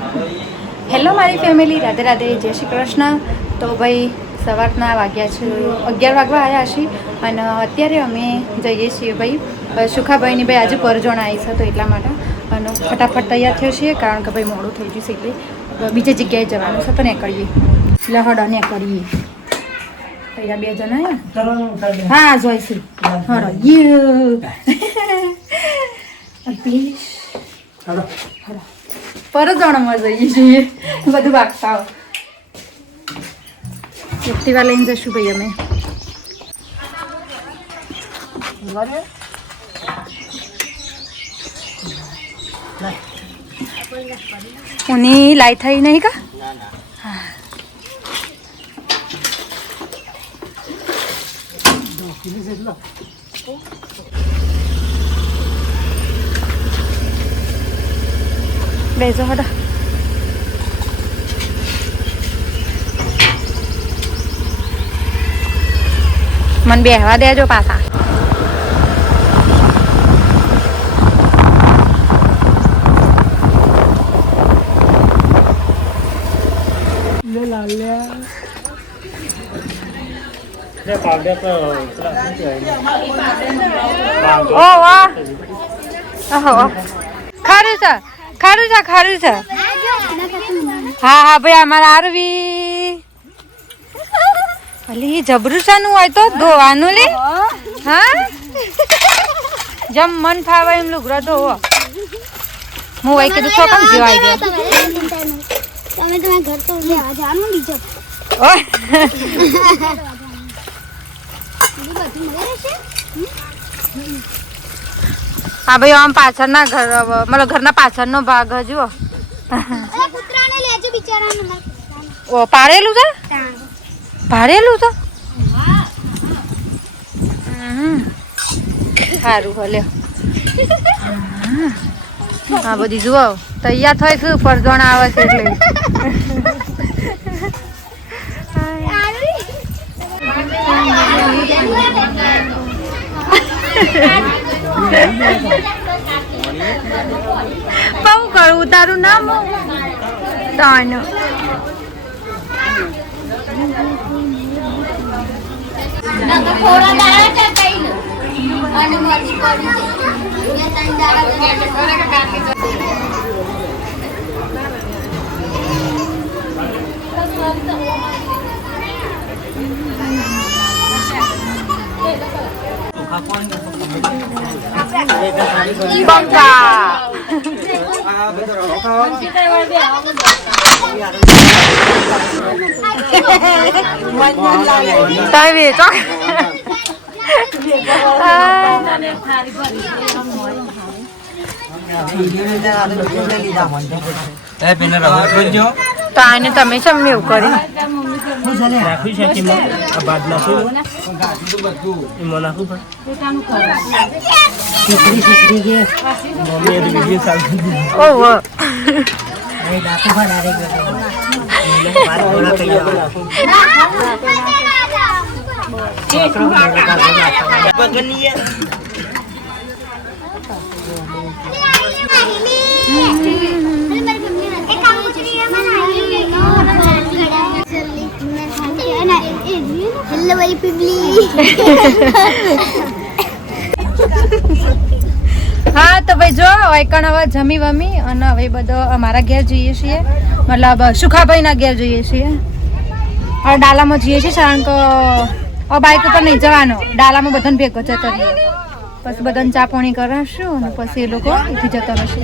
Hello મારી family, Radhe Radhe, જય શ્રી કૃષ્ણ. તો ભાઈ સવારના વાગ્યા છે 11 વાગવા આવ્યા છીએ અને અત્યારે અમે જઈએ છીએ ભાઈ સુખાભાઈની ભાઈ આજે પરજોણ આવી છે તો એટલા માટે અને ફટાફટ તૈયાર થયો છીએ કારણ કે ભાઈ મોડું થઈ ગયું છે એટલે બીજી જગ્યાએ જવાનું છે તો નીકળીએ લહડા નીકળીએ. પહેલાં 2 જણા હા જોઈશું હડો પ્લીઝ હડો પરજોણમાં જઈએ છીએ બધું વાગતા એક્ટિવા લઈને જશું ભાઈ અમે. ઉની લાઈ થઈ નહીં કા બેસો હટા મને બેહવા દેજો પાછા. ઓ વાહ ખારું છે ખારું છે ખારું છે. હા હા ભાઈ અમારા આરવી અલી જબરું શાનું હોય તો ધોવાનું લે. હા જમ મન ફાવે એમ લુગડો ધોવો. હું વઈ કીધું છોકરા જેવા આવી ગયો તમે તમારા ઘર તો લેવા જવાનું બીજો ઓય હા ભાઈ આમ પાછળના ઘર મતલબ ઘરના પાછળનો ભાગ જુઓ. કૂતરાને લેજો બિચારાને. ઓ પાડેલું છે પાડેલું તો સારું હલે. હા બધી જુઓ તૈયાર થાય શું પરજોણ આવે છે એટલે બહુ કરું તારું નામ તાન તો આને તમે કેમ એવું કર્યું? હેલો ભાઈ પીપલી. હા તો ભાઈ જો વાયકણ હવે જમી વમી અને હવે બધો અમારા ઘેર જઈએ છીએ મતલબ સુખાભાઈના ઘેર જઈએ છીએ. હવે ડાલામાં જઈએ છીએ કારણ કે બાઇક ઉપર નહીં જવાનો ડાલામાં બધાને ભેગો જતો રહીએ પછી બધાને ચા પાણી કરાવશું અને પછી એ લોકો અહીંથી જતો રહેશે.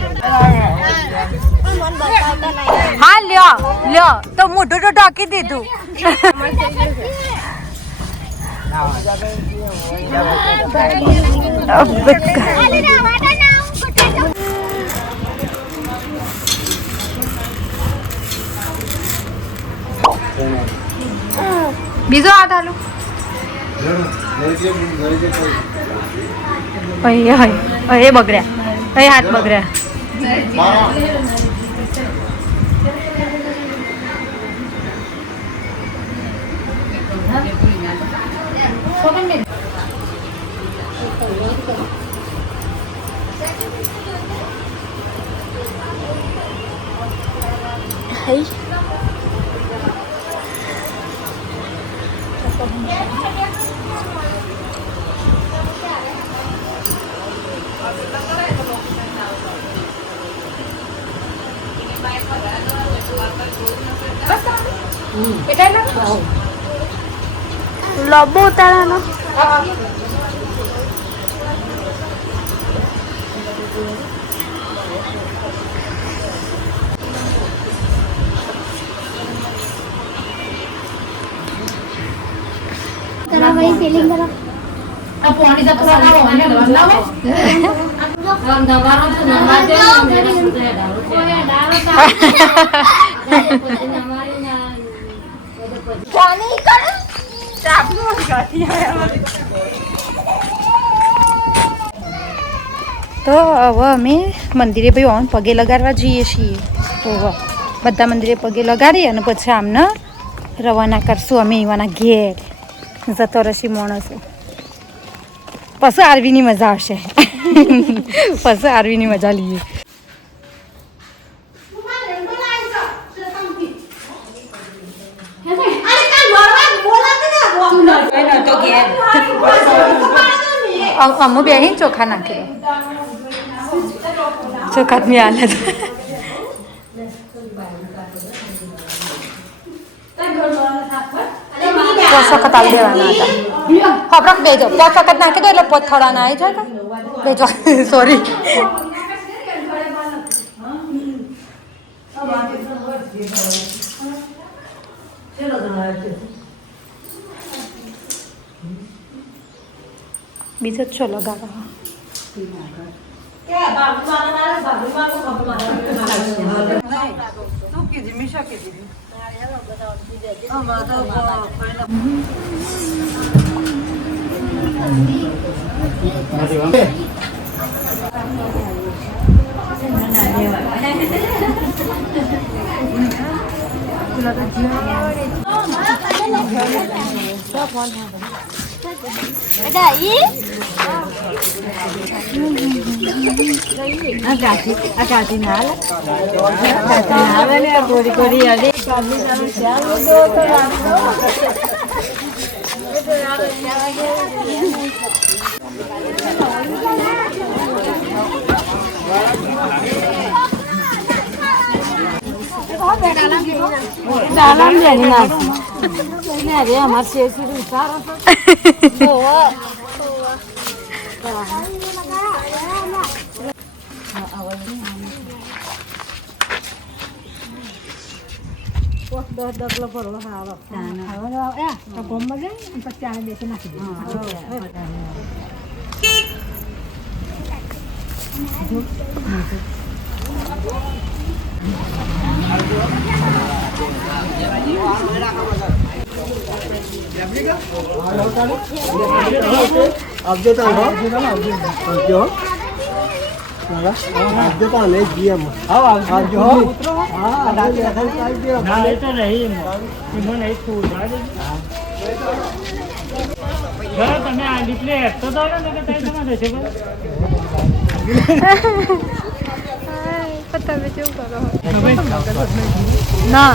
હા લ્યો લ્યો તો મોઢું તો ઢોકી દીધું. બીજો હાથ હાલો એ બગડ્યા એ હાથ બગડ્યા. થઈ લબો ઉતારવાનો કરા ભાઈ ફીલિંગ કરો તો હવે અમે મંદિરે ભાઈ ઓન પગે લગાડવા જઈએ છીએ તો બધા મંદિરે પગે લગાડી અને પછી આમને રવાના કરશું અમે એવાના ઘેર જતો રસી માણસો પછી આરવીની મજા આવશે પછી આરવીની મજા લઈએ અમુ બેહીન ચોખા નાખી ચોખાની હાલત પોસ વખત આવી દેવાના હતા ખબરક બેજો પોસ વખત નાખી દો એટલે પોત થોડાના આવી જાય બેજો સોરી બીજો જ છો લગાવવા ના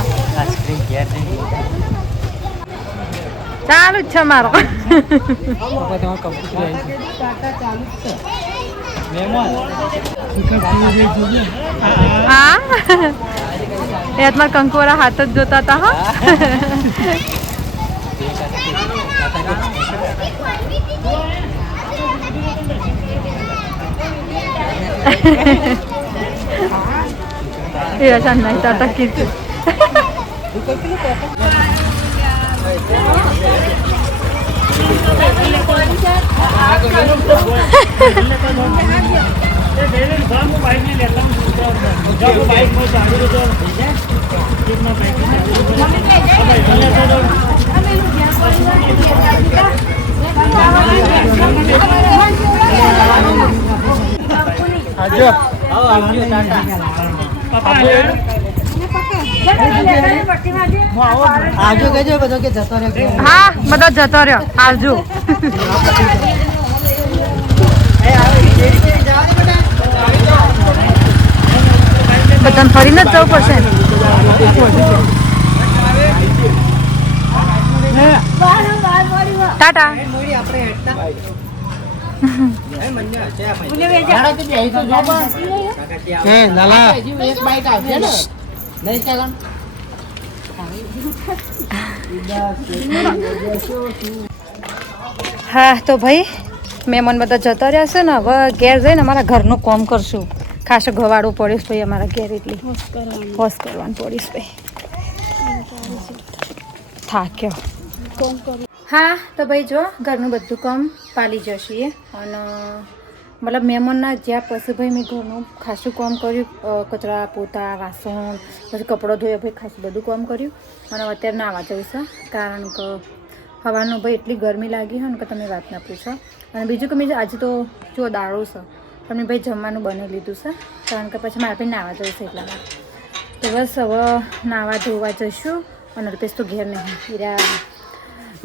ચાલુ જ છે મારો હા એ તમારા કંકુવાળા હાથ જ જોતા હતા હા એ અચાનક નહીં તાતા કીધું હા બધા જતો રહ્યો આવજો બધાને ફરીને જ જવું પડશે ટાટા હા તો ભાઈ મહેમાન બધા જતા રહ્યા છે ને હવે ઘેર જઈને અમારા ઘરનું કામ કરશું ખાસ ગવાડવું પડીશ ભાઈ અમારા ઘેર એટલી હોશ કરવાનું પડીશ ભાઈ થાક્યો હા તો ભાઈ જો ઘરનું બધું કામ પાલી જશે અને મતલબ મહેમાનના જ્યાં પછી ભાઈ મેં ઘરનું ખાસું કામ કર્યું કચરા પોતા વાસણ પછી કપડો ધોયો ભાઈ ખાસું બધું કામ કર્યું અને અત્યારે નાવા જવું છે કારણ કે હવાનું ભાઈ એટલી ગરમી લાગી હોય ને કે તમે વાત ના પૂછો અને બીજું કે મેં આજે તો જો દાળો છે તમને ભાઈ જમવાનું બની લીધું છે કારણ કે પછી મારે ભાઈ નાવા જવું છે એટલામાં તો બસ હવે નાવા ધોવા જઈશું અને અલ્પેશ તો ઘેર નહીં હીરા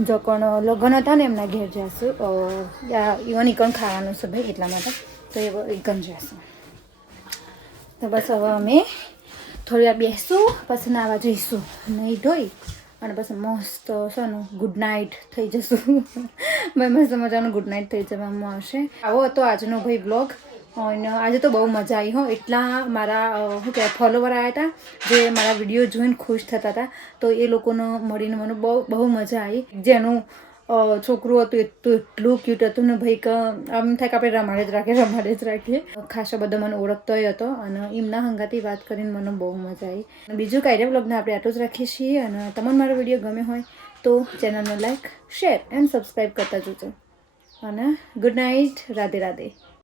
જો કોણ લગ્ન હતા ને એમના ઘેર જઈશું ઇવન ઇકન ખાવાનું છે ભાઈ એટલા માટે તો એ ઇકન જઈશું તો બસ હવે અમે થોડી વાર બેસું પછી નાવા જઈશું નહીં ધોઈ અને પછી મસ્ત છે ને ગુડ નાઇટ થઈ જશું ભાઈ મસ્ત મજાનું ગુડ નાઇટ થઈ જવામાં આવશે આવો હતો આજનો ભાઈ બ્લોગ અને આજે તો બહુ મજા આવી હો એટલા મારા શું કહેવાય ફોલોવર આવ્યા હતા જે મારા વિડીયો જોઈને ખુશ થતા હતા તો એ લોકોને મળીને મને બહુ મજા આવી જેનું છોકરું હતું એ તો એટલું ક્યુટ હતું ને ભાઈ કે આમ થાય કે આપણે રમાડે જ રાખીએ ખાસો બધો મને ઓળખતો હતો અને એમના હંગાથી વાત કરીને મને બહુ મજા આવી અને બીજું કાંઈ બ્લોગને આપણે આટલું જ રાખીએ છીએ અને તમને મારો વિડીયો ગમે હોય તો ચેનલને લાઈક શેર એન્ડ સબસ્ક્રાઈબ કરતા જજો અને ગુડ નાઇટ રાધે રાધે